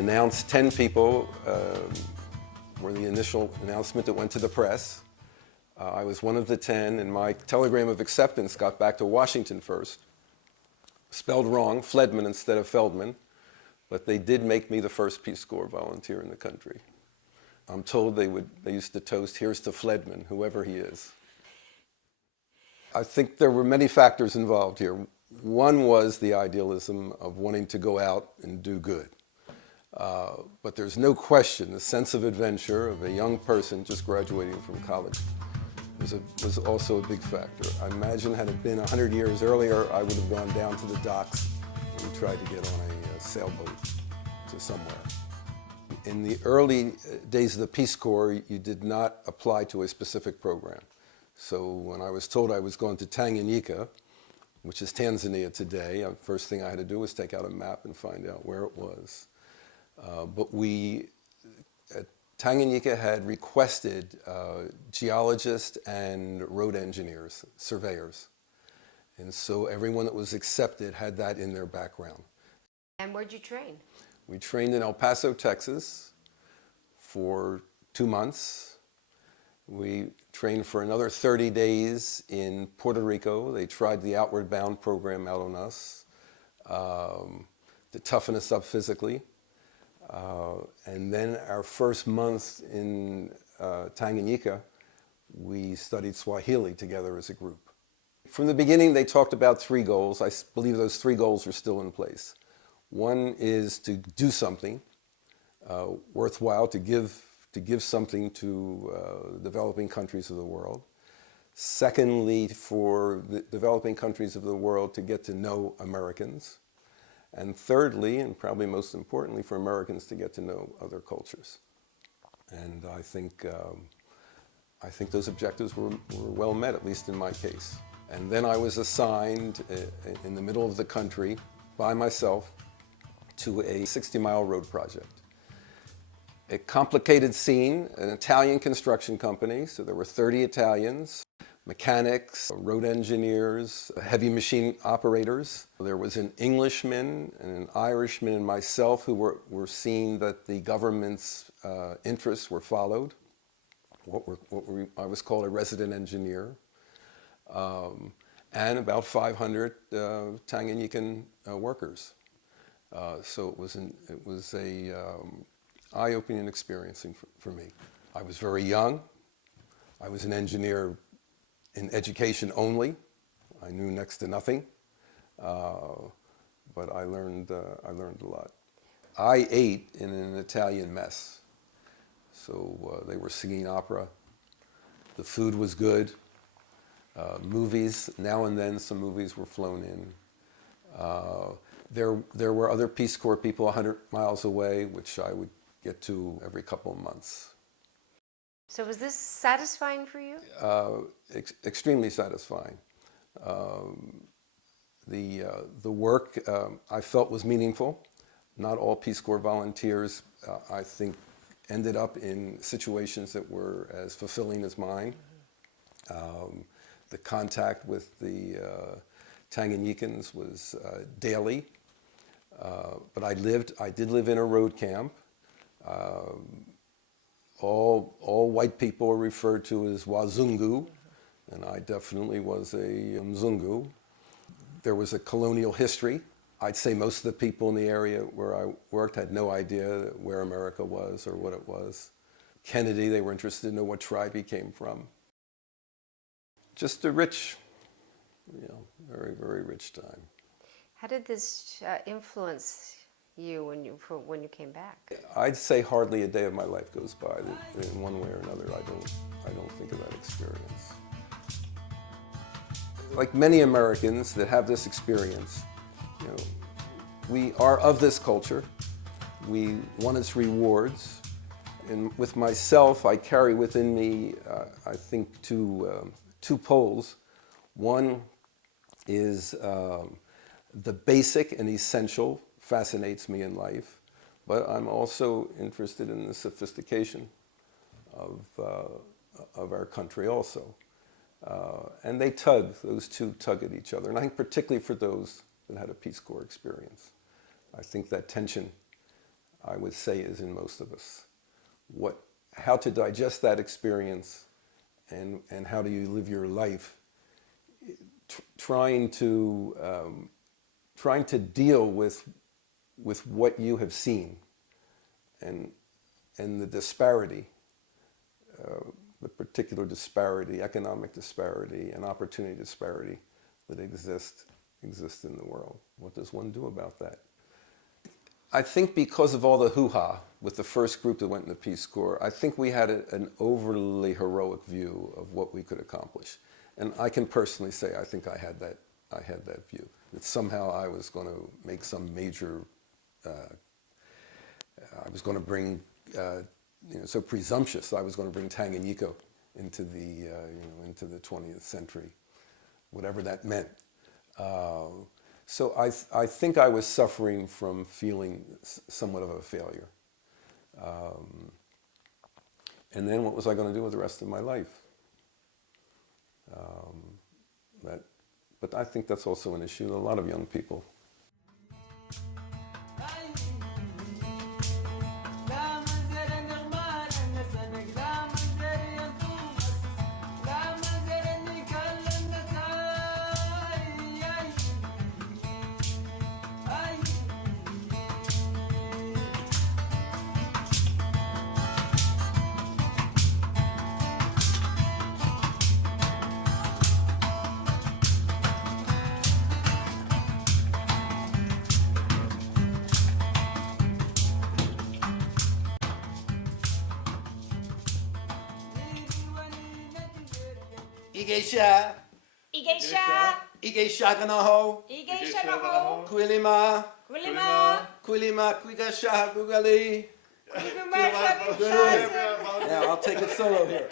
announced 10 people were the initial announcement that went to the press. I was one of the 10, and my telegram of acceptance got back to Washington first. Spelled wrong, Fledman instead of Feldman, but they did make me the first Peace Corps volunteer in the country. I'm told they used to toast, "Here's to Fledman," whoever he is. I think there were many factors involved here. One was the idealism of wanting to go out and do good. But there's no question the sense of adventure of a young person just graduating from college was also a big factor. I imagine had it been 100 years earlier, I would have gone down to the docks and tried to get on a sailboat to somewhere. In the early days of the Peace Corps, you did not apply to a specific program. So when I was told I was going to Tanganyika, which is Tanzania today, the first thing I had to do was take out a map and find out where it was. But Tanganyika had requested geologists and road engineers, surveyors. And so everyone that was accepted had that in their background. And where'd you train? We trained in El Paso, Texas for 2 months. We trained for another 30 days in Puerto Rico. They tried the Outward Bound program out on us to toughen us up physically. And then our first month in Tanganyika, we studied Swahili together as a group. From the beginning, they talked about 3 goals. I believe those 3 goals are still in place. One is to do something worthwhile, to give something to developing countries of the world. Secondly, for the developing countries of the world to get to know Americans. And thirdly, and probably most importantly, for Americans to get to know other cultures. And I think those objectives were well met, at least in my case. And then I was assigned in the middle of the country by myself to a 60-mile road project. A complicated scene, an Italian construction company, so there were 30 Italians, mechanics, road engineers, heavy machine operators. There was an Englishman and an Irishman and myself who were seeing that the government's interests were followed. I was called a resident engineer. And about 500 Tanganyikan workers. So it was a eye-opening experience for me. I was very young. I was an engineer in education only. I knew next to nothing, but I learned a lot. I ate in an Italian mess, so they were singing opera. The food was good. Movies, now and then some movies were flown in. There were other Peace Corps people 100 miles away, which I would get to every couple of months. So was this satisfying for you? Extremely satisfying. The work I felt was meaningful. Not all Peace Corps volunteers, I think, ended up in situations that were as fulfilling as mine. The contact with the Tanganyikans was daily, but I did live in a road camp. All white people are referred to as Wazungu, and I definitely was a Mzungu. There was a colonial history. I'd say most of the people in the area where I worked had no idea where America was or what it was. Kennedy, they were interested to know what tribe he came from. Just a rich, very, very rich time. How did this influence you when you came back? I'd say hardly a day of my life goes by that in one way or another I don't think of that experience. Like many Americans that have this experience, we are of this culture. We want its rewards. And with myself, I carry within me, I think, two poles. One is the basic and essential fascinates me in life, but I'm also interested in the sophistication of our country also. And those two tug at each other. And I think particularly for those that had a Peace Corps experience. I think that tension I would say, is in most of us. How to digest that experience, and how do you live your life, trying to deal with what you have seen, and the disparity, the particular disparity, economic disparity and opportunity disparity that exist in the world. What does one do about that? I think because of all the hoo-ha with the first group that went in the Peace Corps, I think we had an overly heroic view of what we could accomplish. And I can personally say I think I had that view, that somehow I was going to make some major, I was going to bring, so presumptuous, I was going to bring Tanganyika into the 20th century, whatever that meant. So I think I was suffering from feeling somewhat of a failure. And then what was I going to do with the rest of my life? But I think that's also an issue with a lot of young people. Igeisha, Igeisha, Igeisha ganaho, Igeisha naho, Kwilima, Kulima, Kwilima, Kwigasha Gugali. Kulima, Good. Now I'll take it solo here.